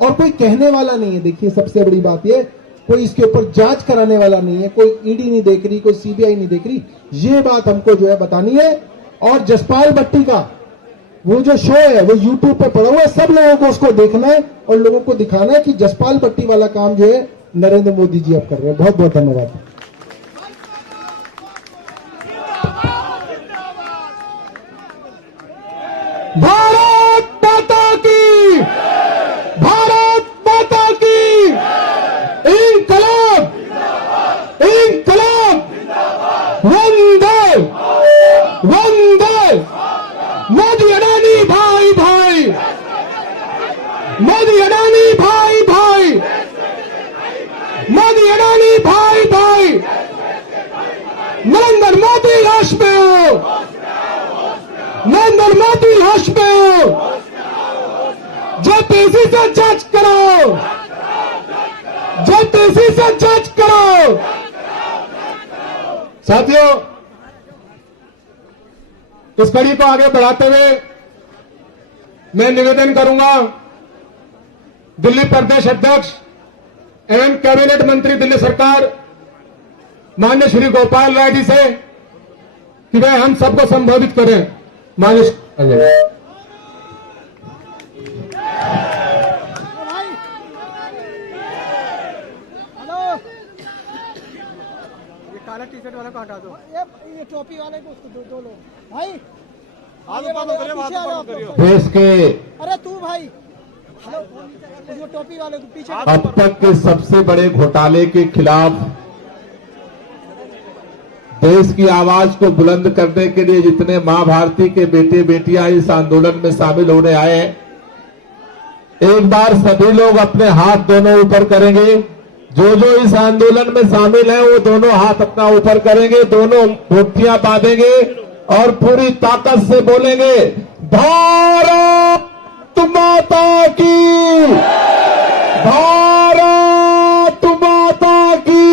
और कोई कहने वाला नहीं है। देखिए सबसे बड़ी बात यह, कोई इसके ऊपर जांच कराने वाला नहीं है, कोई ईडी नहीं देख रही, कोई सीबीआई नहीं देख रही। ये बात हमको जो है बतानी है। और जसपाल भट्टी का वो जो शो है वो यूट्यूब पे पड़ा हुआ है, सब लोगों को उसको देखना है और लोगों को दिखाना है कि जसपाल भट्टी वाला काम जो है नरेंद्र मोदी जी अब कर रहे हैं। बहुत बहुत धन्यवाद। भारत माता की, भारत माता की, इंकलाब, इंकलाब, वंदे वंदे, मोदी अडानी भाई भाई, मोदी अडानी भाई भाई, मोदी अडानी भाई भाई, नरेंद्र मोदी होश में हो, नरेंद्र मोदी होश में हो, जो तेजी से जांच करो, जो तेजी से जांच करो। साथियों, इस कड़ी को आगे बढ़ाते हुए मैं निवेदन करूंगा दिल्ली प्रदेश अध्यक्ष एवं कैबिनेट मंत्री दिल्ली सरकार माननीय श्री गोपाल राय जी से कि वह हम सबको संबोधित करें। माननीय काला टी शर्ट वाला को हटा दो, ये टोपी वाले को उसको दो लोग भाई, देश के अरे तू भाई, हेलो जो टोपी वाले को पीछे, अब तक के सबसे बड़े घोटाले के खिलाफ देश की आवाज को बुलंद करने के लिए जितने मां भारती के बेटे बेटियां इस आंदोलन में शामिल होने आए हैं, एक बार सभी लोग अपने हाथ दोनों ऊपर करेंगे। जो जो इस आंदोलन में शामिल हैं वो दोनों हाथ अपना ऊपर करेंगे, दोनों मुट्ठियां बांधेंगे और पूरी ताकत से बोलेंगे भारत माता की, भारत माता की,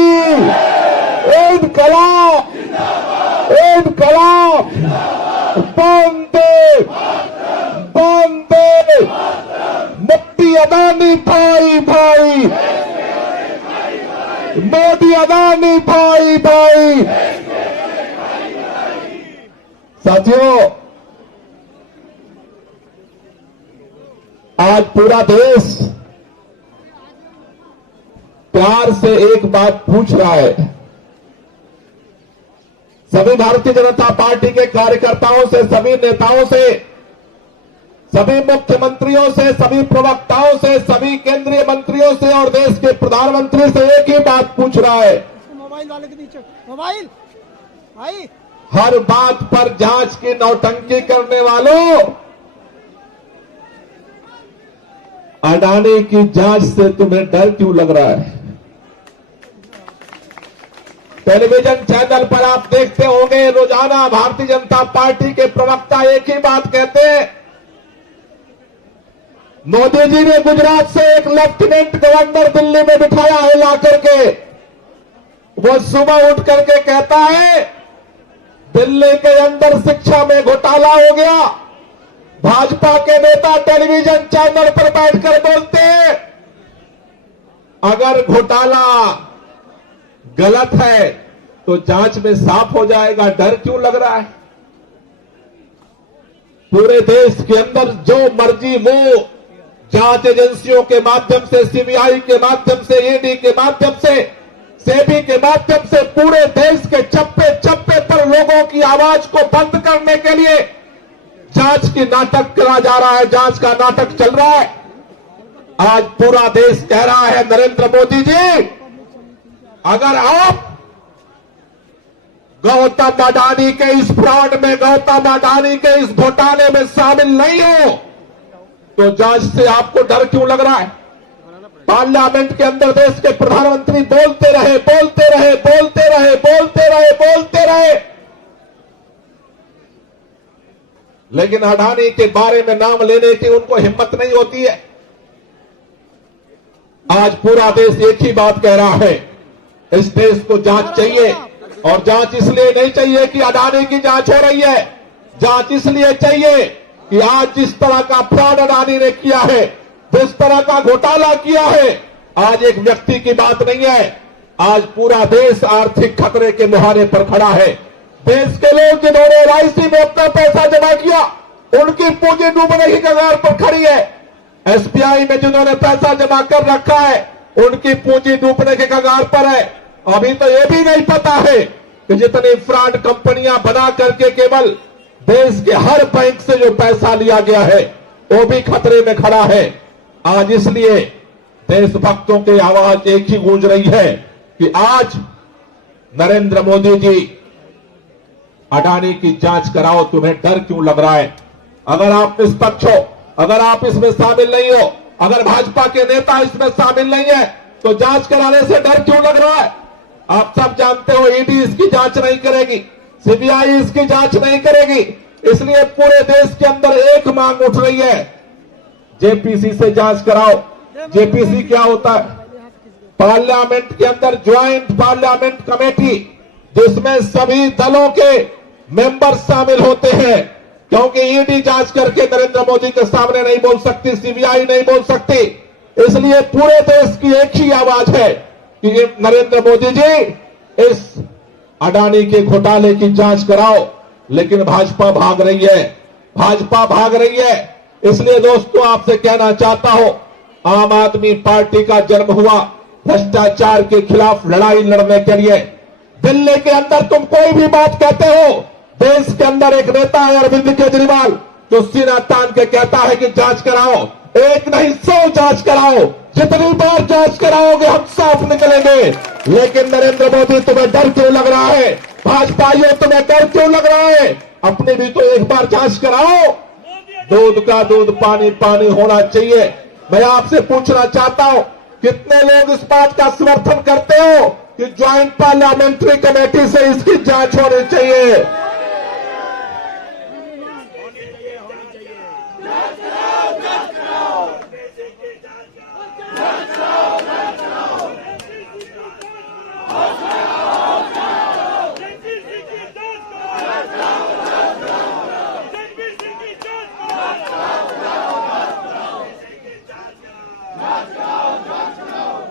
इनकलाब, इनकलाब, वंदे वंदे, मोदी अडानी भाई भाई, मोदी अडानी भाई भाई। साथियों, आज पूरा देश प्यार से एक बात पूछ रहा है। सभी भारतीय जनता पार्टी के कार्यकर्ताओं से, सभी नेताओं से, सभी मुख्यमंत्रियों से, सभी प्रवक्ताओं से, सभी केंद्रीय मंत्रियों से और देश के प्रधानमंत्री से एक ही बात पूछ रहा है। मोबाइल वाले के नीचे मोबाइल भाई, हर बात पर जांच की नौटंकी करने वालों, अडानी की जांच से तुम्हें डर क्यों लग रहा है? टेलीविजन चैनल पर आप देखते होंगे रोजाना भारतीय जनता पार्टी के प्रवक्ता एक ही बात कहते हैं। मोदी जी ने गुजरात से एक लेफ्टिनेंट गवर्नर दिल्ली में बिठाया है ला करके। वो सुबह उठ करके कहता है दिल्ली के अंदर शिक्षा में घोटाला हो गया। भाजपा के नेता टेलीविजन चैनल पर बैठकर बोलते हैं अगर घोटाला गलत है तो जांच में साफ हो जाएगा, डर क्यों लग रहा है? पूरे देश के अंदर जो मर्जी वो जांच एजेंसियों के माध्यम से, सीबीआई के माध्यम से, ईडी के माध्यम से, सेबी के माध्यम से पूरे देश के चप्पे चप्पे पर लोगों की आवाज को बंद करने के लिए जांच की नाटक करा जा रहा है, जांच का नाटक चल रहा है। आज पूरा देश कह रहा है नरेंद्र मोदी जी, अगर आप गौतम अडानी के इस फ्रॉड में, गौतम अडानी के इस घोटाले में शामिल नहीं हो तो जांच से आपको डर क्यों लग रहा है? पार्लियामेंट के अंदर देश के प्रधानमंत्री बोलते रहे, बोलते रहे, बोलते रहे, बोलते रहे, बोलते रहे, लेकिन अडानी के बारे में नाम लेने की उनको हिम्मत नहीं होती है। आज पूरा देश एक ही बात कह रहा है, इस देश को जांच चाहिए। और जांच इसलिए नहीं चाहिए कि अडानी की जांच हो रही है, जांच इसलिए चाहिए कि आज जिस तरह का फ्रॉड अडानी ने किया है, जिस तरह का घोटाला किया है, आज एक व्यक्ति की बात नहीं है, आज पूरा देश आर्थिक खतरे के मुहाने पर खड़ा है। देश के लोग जिन्होंने एलआईसी में अपना पैसा जमा किया उनकी पूंजी डूबने की कगार पर खड़ी है। एसबीआई में जिन्होंने पैसा जमा कर रखा है उनकी पूंजी डूबने के कगार पर है। अभी तो यह भी नहीं पता है कि जितनी फ्रॉड कंपनियां बना करके केवल देश के हर बैंक से जो पैसा लिया गया है वो भी खतरे में खड़ा है। आज इसलिए देशभक्तों की आवाज एक ही गूंज रही है कि आज नरेंद्र मोदी जी अडानी की जांच कराओ, तुम्हें डर क्यों लग रहा है? अगर आप निष्पक्ष हो, अगर आप इसमें शामिल नहीं हो, अगर भाजपा के नेता इसमें शामिल नहीं है तो जांच कराने से डर क्यों लग रहा है? आप सब जानते हो ईडी इसकी जांच नहीं करेगी, सीबीआई इसकी जांच नहीं करेगी। इसलिए पूरे देश के अंदर एक मांग उठ रही है, जेपीसी से जांच कराओ। जेपीसी क्या होता है? पार्लियामेंट के अंदर ज्वाइंट पार्लियामेंट कमेटी, जिसमें सभी दलों के मेंबर शामिल होते हैं, क्योंकि ईडी जांच करके नरेंद्र मोदी के सामने नहीं बोल सकती, सीबीआई नहीं बोल सकती। इसलिए पूरे देश की एक ही आवाज है कि नरेंद्र मोदी जी इस अडानी के घोटाले की जांच कराओ। लेकिन भाजपा भाग रही है, भाजपा भाग रही है। इसलिए दोस्तों आपसे कहना चाहता हूं, आम आदमी पार्टी का जन्म हुआ भ्रष्टाचार के खिलाफ लड़ाई लड़ने के लिए। दिल्ली के अंदर तुम कोई भी बात कहते हो, देश के अंदर एक नेता है अरविंद केजरीवाल जो सीना तान के कहता है कि जांच कराओ। एक नहीं 100 जांच कराओ, जितनी बार जांच कराओगे हम साफ निकलेंगे। लेकिन नरेंद्र मोदी तुम्हें डर क्यों लग रहा है? भाजपाइयों तुम्हें डर क्यों लग रहा है? अपने भी तो एक बार जांच कराओ। दूध का दूध पानी पानी होना चाहिए। मैं आपसे पूछना चाहता हूं, कितने लोग इस बात का समर्थन करते हो कि ज्वाइंट पार्लियामेंट्री कमेटी से इसकी जांच होनी चाहिए?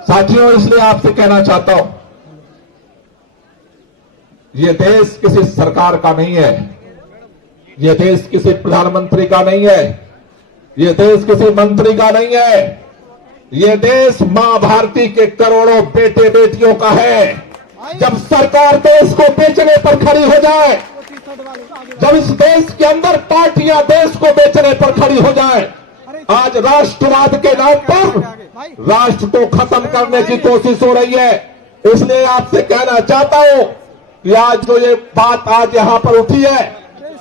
साथियों, इसलिए आपसे कहना चाहता हूं, यह देश किसी सरकार का नहीं है, यह देश किसी प्रधानमंत्री का नहीं है, यह देश किसी मंत्री का नहीं है, ये देश मां भारती के करोड़ों बेटे बेटियों का है। जब सरकार देश को बेचने पर खड़ी हो जाए, जब इस देश के अंदर पार्टियां देश को बेचने पर खड़ी हो जाए, आज राष्ट्रवाद के नाम पर राष्ट्र को खत्म करने की कोशिश हो रही है। इसलिए आपसे कहना चाहता हूं कि आज जो ये बात आज यहां पर उठी है,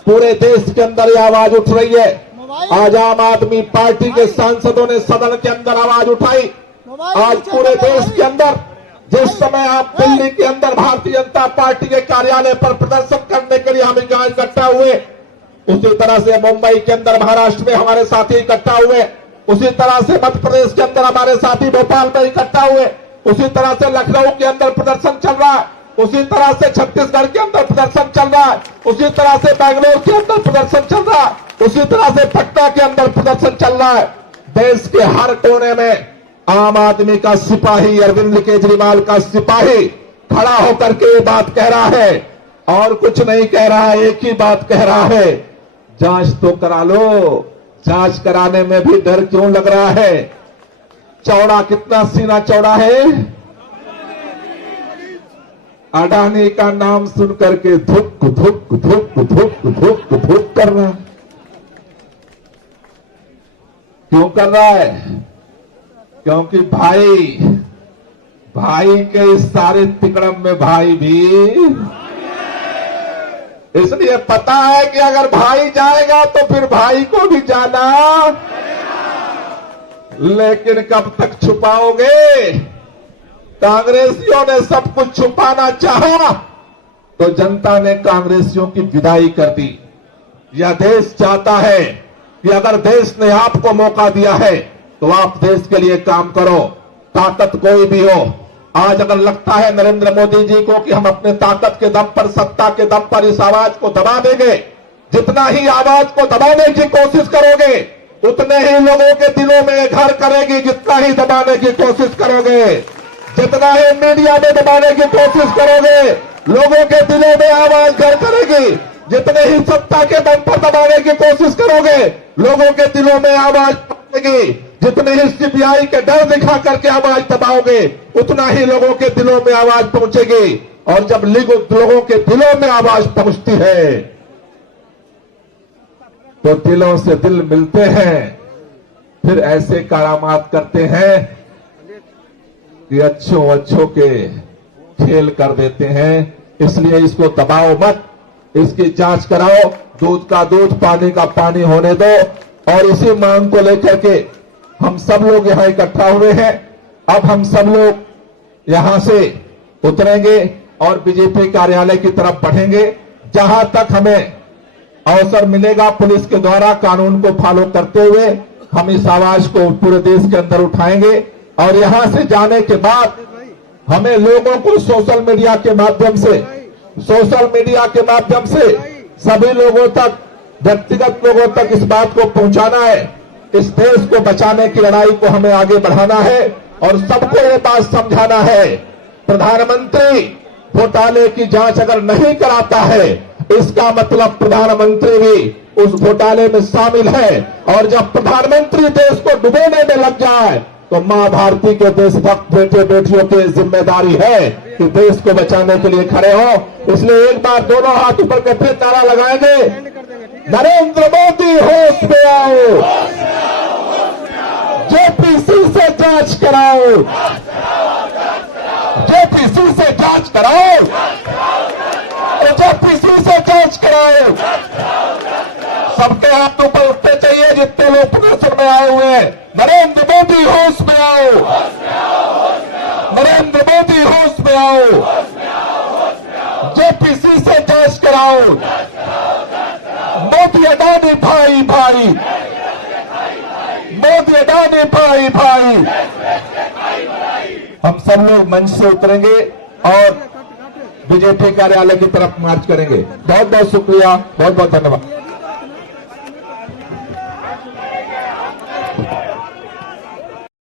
पूरे देश के अंदर ये आवाज उठ रही है। आज आम आदमी पार्टी के सांसदों ने सदन के अंदर आवाज उठाई। आज पूरे देश के अंदर जिस समय आप दिल्ली के अंदर भारतीय जनता पार्टी के कार्यालय पर प्रदर्शन करने के लिए हम यहाँ इकट्ठा हुए, उसी तरह से मुंबई के अंदर महाराष्ट्र में हमारे साथी इकट्ठा हुए, उसी तरह से मध्य प्रदेश के अंदर हमारे साथी भोपाल में इकट्ठा हुए, उसी तरह से लखनऊ के अंदर प्रदर्शन चल रहा है, उसी तरह से छत्तीसगढ़ के अंदर प्रदर्शन चल रहा है, उसी तरह से बैंगलोर के अंदर प्रदर्शन चल रहा है, उसी तरह से पटना के अंदर प्रदर्शन चल रहा है। देश के हर कोने में आम आदमी का सिपाही, अरविंद केजरीवाल का सिपाही खड़ा होकर के ये बात कह रहा है और कुछ नहीं कह रहा है, एक ही बात कह रहा है, जांच तो करा लो। जांच कराने में भी डर क्यों लग रहा है? चौड़ा कितना सीना चौड़ा है? अडानी का नाम सुन करके धुक धुक धुक धुक धुक धुक कर रहा है। क्यों कर रहा है? क्योंकि भाई के इस सारे तिकड़म में भाई भी, इसलिए पता है कि अगर भाई जाएगा तो फिर भाई को भी जाना, लेकिन कब तक छुपाओगे? कांग्रेसियों ने सब कुछ छुपाना चाहा तो जनता ने कांग्रेसियों की विदाई कर दी। यह देश चाहता है कि अगर देश ने आपको मौका दिया है तो आप देश के लिए काम करो, ताकत कोई भी हो। आज अगर लगता है नरेंद्र मोदी जी को कि हम अपने ताकत के दम पर, सत्ता के दम पर इस आवाज को दबा देंगे, जितना ही आवाज को दबाने की कोशिश करोगे उतने ही लोगों के दिलों में घर करेगी। जितना ही दबाने की कोशिश करोगे, जितना ही मीडिया में दबाने की कोशिश करोगे, लोगों के दिलों में आवाज घर करेगी। जितने ही सत्ता के दम पर दबाने की कोशिश करोगे, लोगों के दिलों में आवाज पहुंचेगी। जितने ही सीबीआई के डर दिखा करके आवाज दबाओगे, उतना ही लोगों के दिलों में आवाज पहुंचेगी। और जब लोगों के दिलों में आवाज पहुंचती है तो दिलों से दिल मिलते हैं, फिर ऐसे करामात करते हैं कि अच्छों के खेल कर देते हैं। इसलिए इसको दबाओ मत, इसकी जांच कराओ, दूध का दूध, पानी का पानी होने दो। और इसी मांग को लेकर के हम सब लोग यहां इकट्ठा हुए हैं। अब हम सब लोग यहां से उतरेंगे और बीजेपी कार्यालय की तरफ बढ़ेंगे। जहां तक हमें अवसर मिलेगा, पुलिस के द्वारा कानून को फॉलो करते हुए हम इस आवाज को पूरे देश के अंदर उठाएंगे। और यहां से जाने के बाद हमें लोगों को सोशल मीडिया के माध्यम से सभी लोगों तक, व्यक्तिगत लोगों तक इस बात को पहुंचाना है। इस देश को बचाने की लड़ाई को हमें आगे बढ़ाना है और सबको ये बात समझाना है। प्रधानमंत्री घोटाले की जांच अगर नहीं कराता है, इसका मतलब प्रधानमंत्री भी उस घोटाले में शामिल है। और जब प्रधानमंत्री देश को डुबोने में लग जाए तो मां भारती के देशभक्त बेटे बेटियों की जिम्मेदारी है कि देश को बचाने के लिए खड़े हो। इसलिए एक बार दोनों हाथ ऊपर करके नारा लगाएंगे, नरेंद्र मोदी होश में आओ, जेपीसी से जांच कराओ, जेपीसी से जांच कराओ, जेपीसी से जांच कराओ। सबके हाथ ऊपर उठने चाहिए जितने लोग प्रदर्शन में आए हुए हैं। नरेंद्र मोदी होश में आओ, नरेंद्र मोदी होश में आओ, जेपीसी से जांच कराओ। मोदी अडानी भाई भाई, मोदी अडानी भाई भाई। हम सब लोग मंच से उतरेंगे और बीजेपी कार्यालय की तरफ मार्च करेंगे। बहुत बहुत शुक्रिया, बहुत बहुत धन्यवाद।